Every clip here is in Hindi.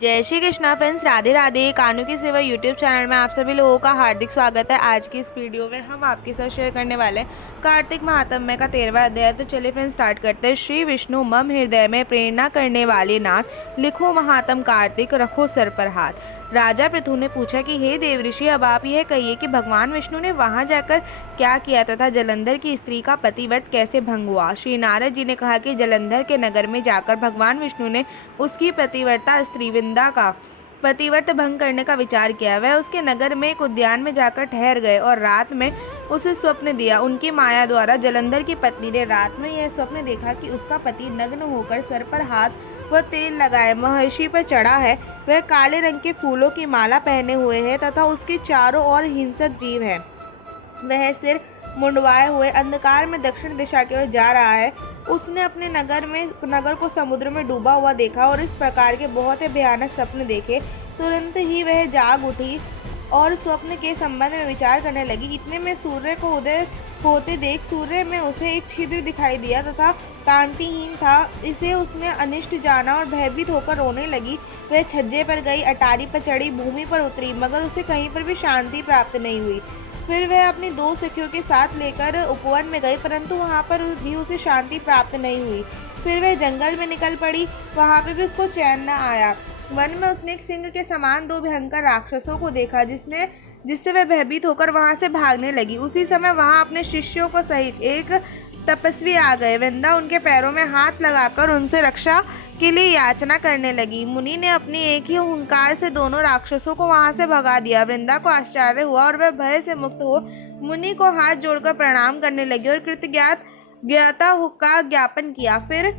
जय श्री कृष्णा फ्रेंड्स, राधे राधे। कानू की सेवा यूट्यूब चैनल में आप सभी लोगों का हार्दिक स्वागत है। आज की इस वीडियो में हम आपके साथ शेयर करने वाले हैं कार्तिक महात्म्य का 13वां अध्याय। तो चलिए फ्रेंड्स स्टार्ट करते हैं। श्री विष्णु मम हृदय में प्रेरणा करने वाले नाथ, लिखो महात्म कार्तिक, रखो सर पर हाथ। राजा पृथु ने पूछा कि हे देवऋषि, अब आप यह कहिए कि भगवान विष्णु ने वहां जाकर क्या किया तथा जलंधर की स्त्री का पतिव्रत कैसे भंग हुआ। श्री नारद जी ने कहा कि जलंधर के नगर में जाकर भगवान विष्णु ने उसकी पतिव्रता स्त्री वृंदा का पतिव्रत भंग करने का विचार किया। वह उसके नगर में एक उद्यान में जाकर ठहर गए और रात में उसे स्वप्न दिया। उनकी माया द्वारा जलंधर की पत्नी ने रात में यह स्वप्न देखा कि उसका पति नग्न होकर सर पर हाथ व तेल लगाए महर्षि पर चढ़ा है। वह काले रंग के फूलों की माला पहने हुए है तथा उसके चारों ओर हिंसक जीव है। वह सिर मुंडवाए हुए अंधकार में दक्षिण दिशा की ओर जा रहा है। उसने अपने नगर को समुद्र में डूबा हुआ देखा और इस प्रकार के बहुत ही भयानक सपने देखे। तुरंत ही वह जाग उठी और स्वप्न के संबंध में विचार करने लगी। इतने में सूर्य को उदय होते देख सूर्य में उसे एक छिद्र दिखाई दिया तथा कांतिहीन था। इसे उसने अनिष्ट जाना और भयभीत होकर रोने लगी। वह छज्जे पर गई, अटारी पर चढ़ी, भूमि पर उतरी, मगर उसे कहीं पर भी शांति प्राप्त नहीं हुई। फिर वह अपनी दो सखियों के साथ लेकर उपवन में गई, परंतु वहां पर भी उसे शांति प्राप्त नहीं हुई। फिर वह जंगल में निकल पड़ी, वहां पे भी उसको चैन न आया। वन में उसने एक सिंह के समान दो भयंकर राक्षसों को देखा, जिससे वह भयभीत होकर वहां से भागने लगी। उसी समय वहां अपने शिष्यों को सहित एक तपस्वी आ गए। वृंदा उनके पैरों में हाथ लगाकर उनसे रक्षा के लिए याचना करने लगी। मुनि ने अपनी एक ही हुंकार से दोनों राक्षसों को वहां से भगा दिया। वृंदा को आश्चर्य हुआ और वह भय से मुक्त हो मुनि को हाथ जोड़कर प्रणाम करने लगी और कृतज्ञता का ज्ञापन किया। फिर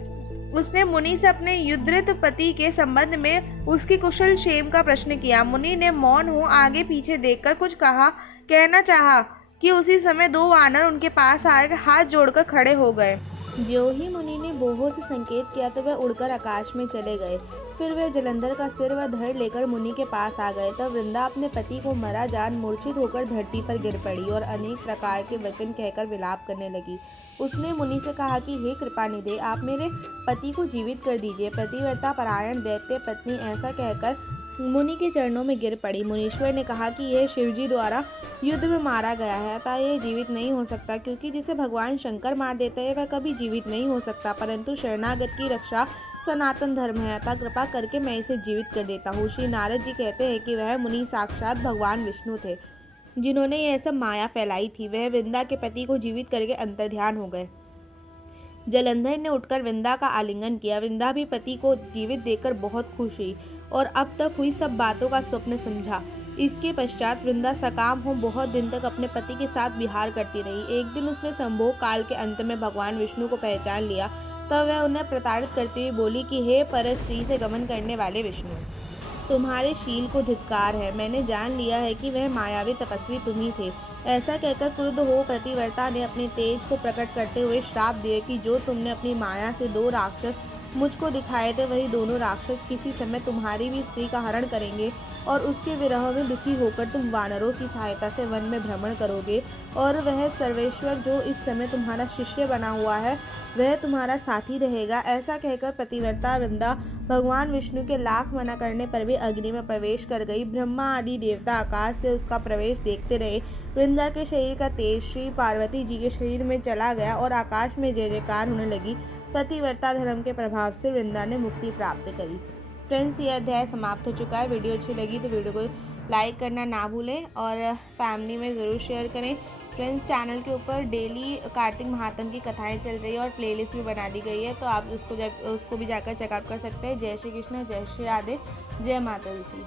उसने मुनि से अपने युद्धृत पति के संबंध में उसकी कुशल क्षेम का प्रश्न किया। मुनि ने मौन हो आगे पीछे देखकर कुछ कहना चाहा कि उसी समय दो वानर उनके पास आए, हाथ जोड़कर खड़े हो गए। ज्यों ही मुनि ने बोहों से संकेत किया तो वह उड़कर आकाश में चले गए। फिर वह जलंधर का सिर व धड़ लेकर मुनि के पास आ गए। तब वृंदा अपने पति को मरा जान मूर्छित होकर धरती पर गिर पड़ी और अनेक प्रकार के वचन कहकर विलाप करने लगी। उसने मुनि से कहा कि हे कृपानिधे, आप मेरे पति को जीवित कर दीजिए। पतिव्रता परायण दैत्य पत्नी ऐसा कहकर मुनि के चरणों में गिर पड़ी। मुनीश्वर ने कहा कि यह शिवजी द्वारा युद्ध में मारा गया है, अतः यह जीवित नहीं हो सकता, क्योंकि जिसे भगवान शंकर मार देते हैं वह कभी जीवित नहीं हो सकता। परंतु शरणागत की रक्षा सनातन धर्म है, अतः कृपा करके मैं इसे जीवित कर देता हूँ। श्री नारद जी कहते हैं कि वह मुनि साक्षात भगवान विष्णु थे, जिन्होंने यह सब माया फैलाई थी। वह वृंदा के पति को जीवित करके अंतर्ध्यान हो गए। जलंधर ने उठकर वृंदा का आलिंगन किया। वृंदा भी पति को जीवित देखकर बहुत खुश हुई और अब तक हुई सब बातों का स्वप्न समझा। इसके पश्चात वृंदा सकाम हो बहुत दिन तक अपने पति के साथ विहार करती रही। एक दिन उसने संभोग काल के अंत में भगवान विष्णु को पहचान लिया। तब वह उन्हें प्रताड़ित करते हुए बोली कि हे पर स्त्री से गमन करने वाले विष्णु, तुम्हारे शील को धिक्कार है। मैंने जान लिया है कि वह मायावी तपस्वी तुम ही थे। ऐसा कहकर क्रुद्ध हो पतिव्रता ने अपने तेज को प्रकट करते हुए श्राप दिए कि जो तुमने अपनी माया से दो राक्षस मुझको दिखाए थे, वही दोनों राक्षस किसी समय तुम्हारी भी स्त्री का हरण करेंगे और उसके विरह में दुखी होकर तुम वानरों की सहायता से वन में भ्रमण करोगे और वह सर्वेश्वर जो इस समय तुम्हारा शिष्य बना हुआ है वह तुम्हारा साथी रहेगा। ऐसा कहकर पतिव्रता वृंदा भगवान विष्णु के लाख मना करने पर भी अग्नि में प्रवेश कर गई। ब्रह्मा आदि देवता आकाश से उसका प्रवेश देखते रहे। वृंदा के शरीर का तेज श्री पार्वती जी के शरीर में चला गया और आकाश में जय जयकार होने लगी। पतिव्रता धर्म के प्रभाव से वृंदा ने मुक्ति प्राप्त करी। फ्रेंड्स, ये अध्याय समाप्त हो चुका है। वीडियो अच्छी लगी तो वीडियो को लाइक करना ना भूलें और फैमिली में ज़रूर शेयर करें। फ्रेंड्स, चैनल के ऊपर डेली कार्तिक महात्म्य की कथाएं चल रही है और प्लेलिस्ट भी बना दी गई है, तो आप उसको भी जाकर चेकआउट कर सकते हैं। जय श्री कृष्ण, जय श्री राधे, जय माता दी।